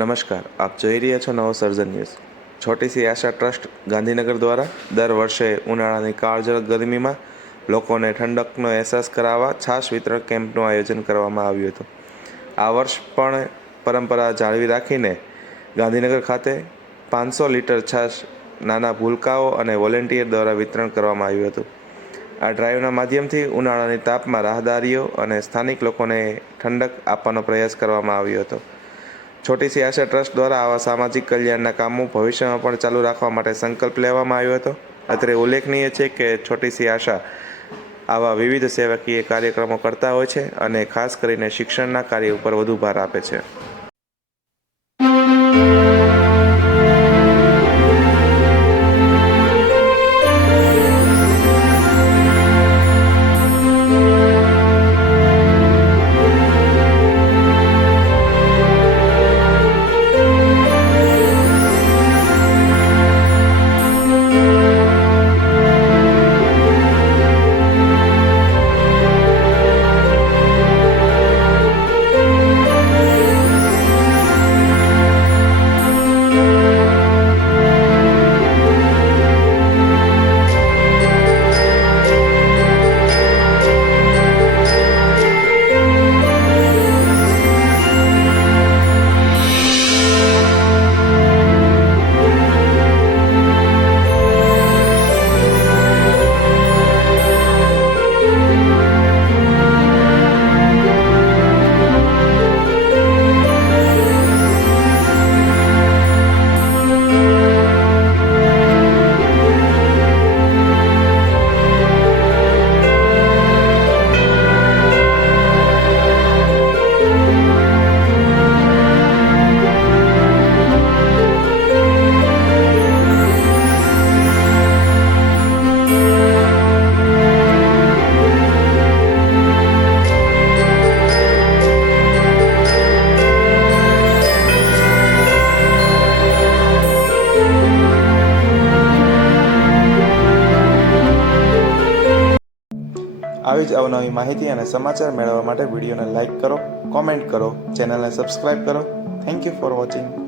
નમસ્કાર, આપ જોઈ રહ્યા છો નવસર્જન ન્યૂઝ। છોટી સી આશા ટ્રસ્ટ ગાંધીનગર દ્વારા દર વર્ષે ઉનાળાની કાળઝાળ ગરમીમાં લોકોને ઠંડકનો અહેસાસ કરાવવા છાશ વિતરણ કેમ્પનું આયોજન કરવામાં આવ્યું હતું। આ વર્ષ પણ પરંપરા જાળવી રાખીને ગાંધીનગર ખાતે 500 લીટર છાશ નાના ભૂલકાઓ અને વોલેન્ટિયર દ્વારા વિતરણ કરવામાં આવ્યું હતું। આ ડ્રાઈવના માધ્યમથી ઉનાળાની તાપમાં રાહદારીઓ અને સ્થાનિક લોકોને ઠંડક આપવાનો પ્રયાસ કરવામાં આવ્યો હતો। છોટી સી આશા ટ્રસ્ટ દ્વારા આવા સામાજિક કલ્યાણના કામો ભવિષ્યમાં પણ ચાલુ રાખવા માટે સંકલ્પ લેવામાં આવ્યો હતો। અત્રે ઉલ્લેખનીય છે કે છોટી સી આશા આવા વિવિધ સેવાકીય કાર્યક્રમો કરતા હોય છે અને ખાસ કરીને શિક્ષણના કાર્ય ઉપર વધુ ભાર આપે છે। આવી જ અવનવી માહિતી અને સમાચાર મેળવવા માટે વિડીયોને લાઇક કરો, કોમેન્ટ કરો, ચેનલને સબસ્ક્રાઇબ કરો। Thank you for watching.